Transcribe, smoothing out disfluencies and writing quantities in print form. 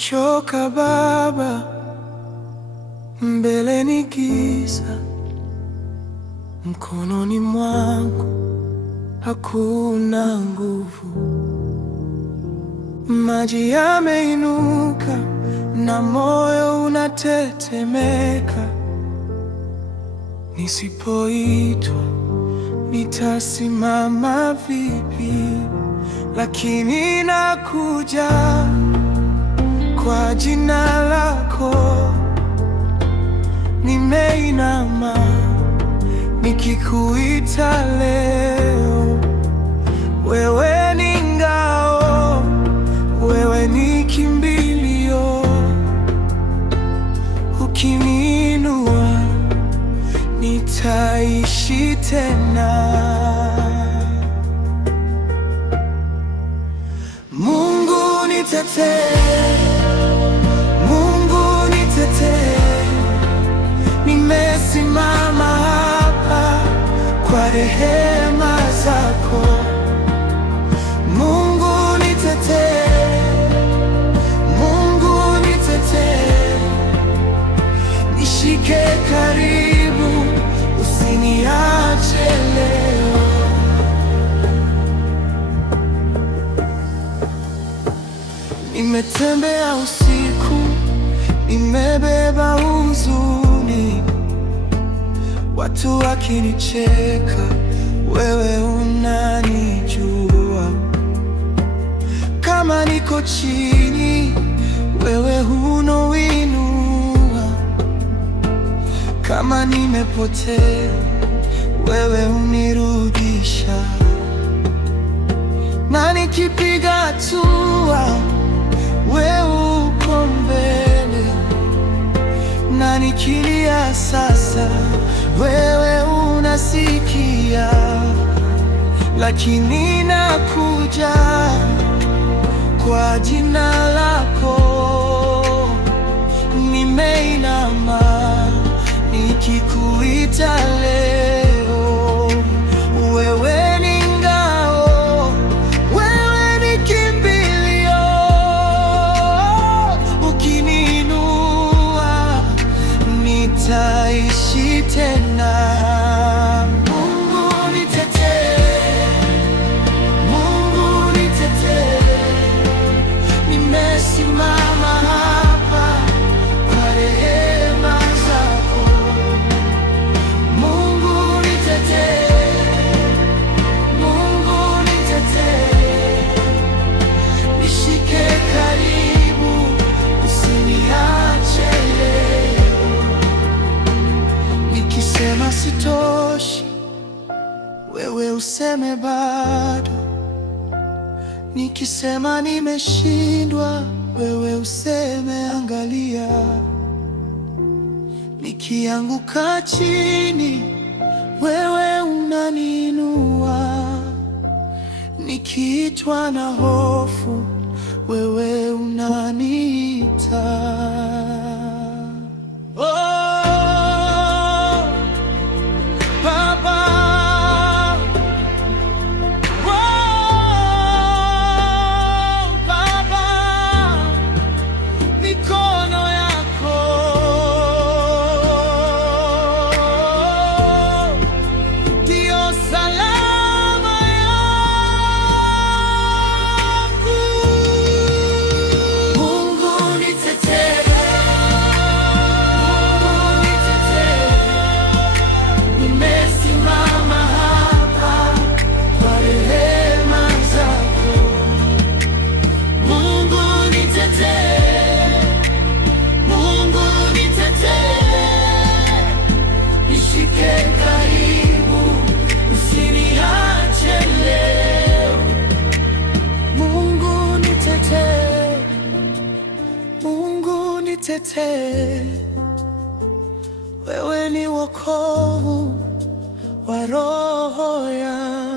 nimechoka Baba, mbele ni giza, mkononi mwangu hakuna nguvu. Maji yameinuka na moyo unatetemeka. Nisipoitwa nitasimama vipi? Lakini nakuja kwa jina lako, nimeinama nikikuita leo. Wewe ni ngao, wewe ni kimbilio, ukiniinua nitaishi tena. Mungu nitetee, Mungu nitetee, nimesimama hapa kwa rehema zako. Mungu nitetee, Mungu nitetee, nishike karibu, usiniache leo. Nimetembea usiku, nimebeba huzuni, watu wakinicheka, wewe unanijua. Kama niko chini, wewe hunoinua. Kama nimepotea, wewe unirudisha. Na nikipiga hatua, wewe uko mbele. Na nikilia sasa, wewe unasikia. Lakini nakuja kwa jina lako, nimeinama nikikuita leo. Wewe ni ngao, wewe ni kimbilio, ukiniinua nitaishi tena. Mungu nitetee, Mungu nitetee, nimesimama hapa kwa rehema zako. Mungu nitetee, Mungu nitetee, nishike karibu, usiniache leo. Nikisema sitoshi, wewe useme bado. Nikisema nimeshindwa, wewe useme angalia. Nikianguka chini, wewe unaniinua. Nikiitwa na hofu, wewe unaniita. Nitetee, wewe ni wokovu wa roho yangu.